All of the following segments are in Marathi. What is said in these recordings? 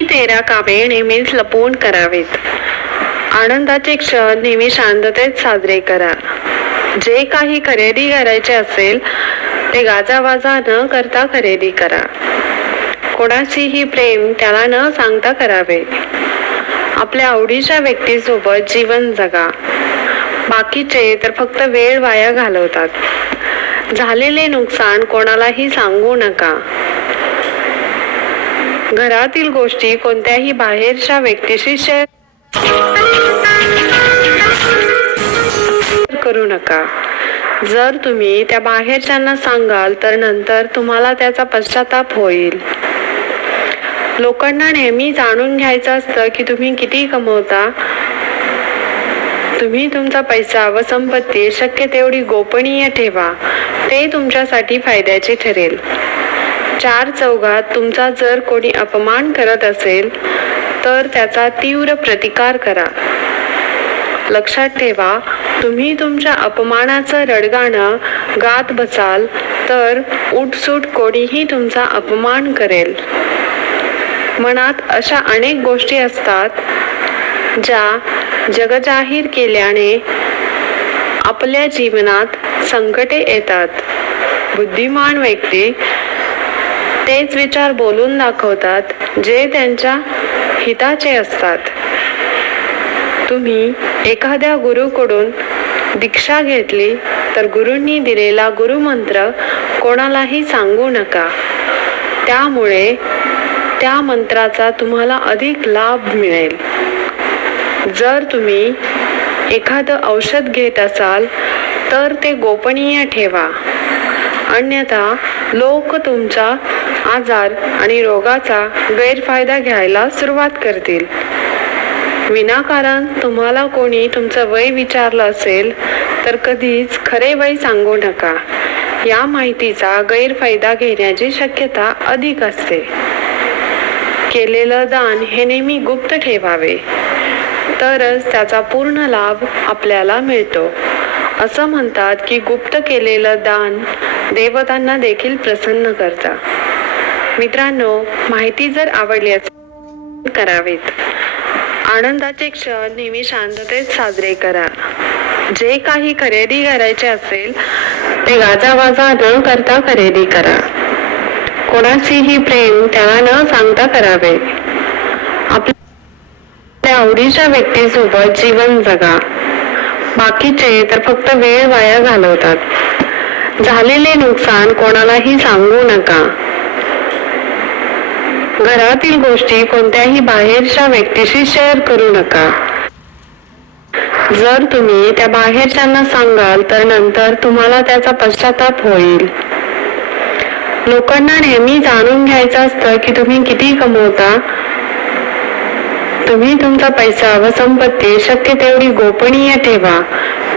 तेरा कामे नेहमीच लपवून करावेत. आनंदाचे क्षण नेहमी शांततेत साजरे करा. जे काही खरेदी करायचे असेल ते गाजावाजा न करता खरेदी करा. कोणाशीही प्रेम त्याला न सांगता करावे. आपल्या आवडीच्या व्यक्तीसोबत जीवन जगा. बाकीचे तर फक्त वेळ वाया घालवतात. झालेले नुकसान कोणालाही सांगू नका. घरातील गोष्टी कोणत्याही बाहेरच्या व्यक्तीशी शेअर करू नका. जर तुम्ही त्या बाहेरच्यांना सांगाल तर नंतर तुम्हाला त्याचा पश्चाताप होईल. लोकांना नेहमी जाणून घ्यायचं असतं की तुम्ही किती कमवता. तुम्ही तुमचा पैसा व संपत्ती शक्य तेवढी गोपनीय ठेवा. ते तुमच्यासाठी फायद्याचे ठरेल. चार चौघात तुमचा जर कोणी अपमान करत असेल तर त्याचा तीव्र प्रतिकार करा. लक्षात ठेवा, तुम्ही तुमच्या अपमानाचं रडगाणं गात बसाल तर उठसूट कोणीही तुमचा अपमान करेल. मनात अशा अनेक गोष्टी असतात ज्या जगजाहीर केल्याने आपल्या जीवनात संकटे येतात. बुद्धिमान व्यक्ती तेच विचार बोलून दाखवतात जे त्यांच्या हिताचे असतात. तुम्ही एखाद्या गुरुकडून दीक्षा घेतली तर गुरूंनी दिलेला गुरुमंत्र कोणालाही सांगू नका. त्यामुळे त्या मंत्राचा तुम्हाला अधिक लाभ मिळेल. जर तुम्ही एखादं औषध घेत असाल तर ते गोपनीय ठेवा. अन्यथा लोक तुमचा आजार आणि रोगाचा गैरफायदा घ्यायला सुरुवात करतील. विनाकारण तुम्हाला कोणी तुमचं वय विचारलं असेल तर कधीच खरे वय सांगू नका. या माहितीचा गैरफायदा घेण्याची शक्यता अधिक असते. केलेलं दान हे नेहमी गुप्त ठेवावे, तरच त्याचा पूर्ण लाभ आपल्याला मिळतो. असं म्हणतात की गुप्त केलेलं दान देवतांना देखील प्रसन्न करतं. मित्रांनो, माहिती जर आवडली असेल करावेत. आनंदाचे क्षण नेहमी शांततेत साजरे करा. जे काही खरेदी करायचे असेल ते गाजावाजा न करता खरेदी करा. कोणाशीही प्रेम त्याला न सांगता करावे. आपल्या आवडीच्या व्यक्तीसोबत जीवन जगा. बाकीचे तर फक्त वेळ वाया घालवतात. झालेले नुकसान कोणालाही सांगू नका. घरातील गोष्टी कोणत्याही बाहेरच्या व्यक्तीशी शेअर करू नका. जर तुम्ही त्या बाहेरच्यांना सांगाल तर नंतर तुम्हाला त्याचा पश्चाताप होईल. लोकांना नेहमी जाणून घ्यायचं असतं की तुम्ही किती कमवता. तुम्ही तुमचा पैसा व संपत्ती शक्य तेवढी गोपनीय ठेवा.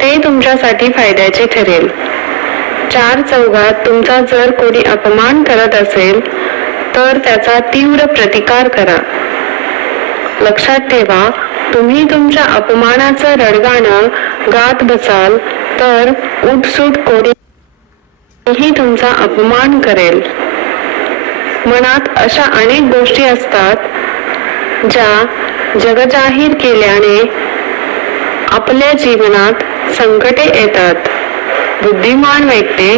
ते तुमच्यासाठी फायद्याचे ठरेल. चार चौघात तुमचा जर कोणी अपमान करत असेल तर त्याचा तीव्र प्रतिकार करा. लक्षात ठेवा, तुम्ही तुमच्या अपमानाचं रडगाणं गात बसाल तर उठसूट कोणीही तुमचा अपमान करेल. मनात अशा अनेक गोष्टी असतात ज्या जगजाहीर केल्याने आपल्या जीवनात संकटे येतात. बुद्धिमान व्यक्ती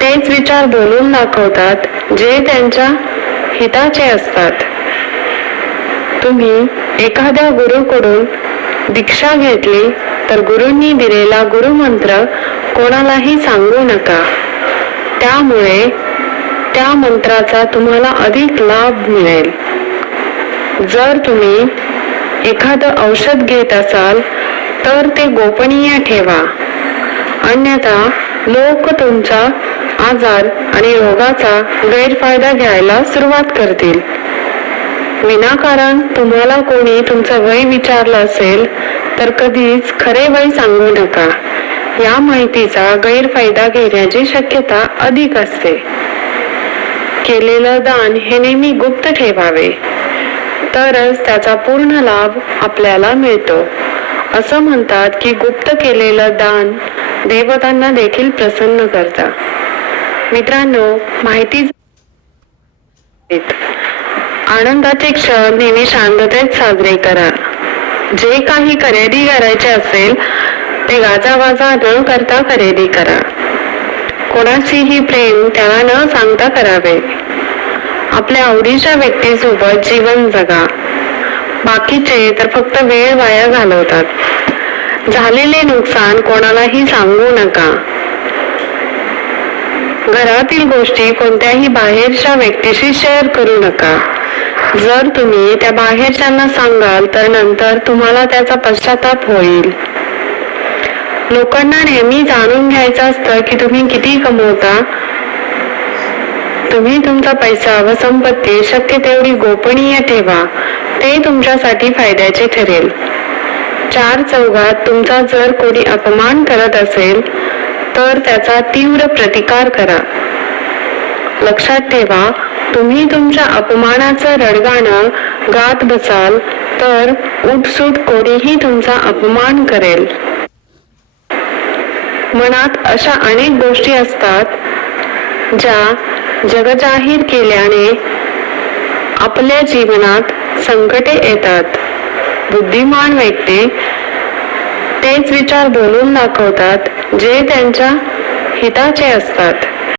तेच विचार बोलून दाखवतात जे त्यांच्या हिताचे असतात. तुम्ही एखाद्या गुरुकडून दीक्षा घेतली तर गुरूंनी दिलेला गुरुमंत्र कोणालाही सांगू नका. त्यामुळे त्या मंत्राचा तुम्हाला अधिक लाभ मिळेल. जर तुम्ही एखादं औषध घेत असाल तर ते गोपनीय ठेवा. अन्यथा लोक तुमचा आजार आणि रोगाचा गैरफायदा घ्यायला सुरुवात करतील. विनाकारण तुम्हाला कोणी तुमचं वय विचारलं असेल तर कधीच खरे वय सांगू नका. या माहितीचा गैरफायदा घेण्याची शक्यता अधिक असते. केलेलं दान हे नेहमी गुप्त ठेवावे, तरच त्याचा पूर्ण लाभ आपल्याला मिळतो. असं म्हणतात की गुप्त केलेलं दान देवतांना देखील प्रसन्न करतं. मित्रांनो, माहिती आनंदाचे क्षण नेहमी शांततेत साजरे करा. जे काही खरेदी करायचे असेल ते गाजावाजा न करता खरेदी करा. कोणाशीही प्रेम त्याला न सांगता करावे. आपल्या आवडीच्या व्यक्तीसोबत जीवन जगा. बाकीचे तर फक्त वेळ वाया घालवतात. झालेले नुकसान कोणालाही सांगू नका. घरातील गोष्टी कोणत्याही बाहेरच्या व्यक्तीशी शेअर करू नका. जर तुम्ही त्या बाहेरच्यांना सांगाल तर नंतर तुम्हाला त्याचा पश्चाताप होईल. लोकांना नेहमी जाणून घ्यायचं असतं की तुम्ही किती कमवता. तुम्ही तुमचा पैसा व संपत्ती शक्य तेवढी गोपनीय ठेवा. ते तुमच्यासाठी फायद्याचे ठरेल. चार चौघात तुमचा जर कोणी अपमान करत असेल तर त्याचा तीव्र प्रतिकार करा. लक्षात ठेवा, तुम्ही तुमच्या अपमानाचं रडगाणं गात बसाल तर उठसूट कोणीही तुमचा अपमान करेल. मनात अशा अनेक गोष्टी असतात ज्या जगजाहीर केल्याने आपल्या जीवनात संकटे येतात. बुद्धिमान व्यक्ती तेच विचार बोलून दाखवतात जे त्यांच्या हिताचे असतात.